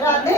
राधे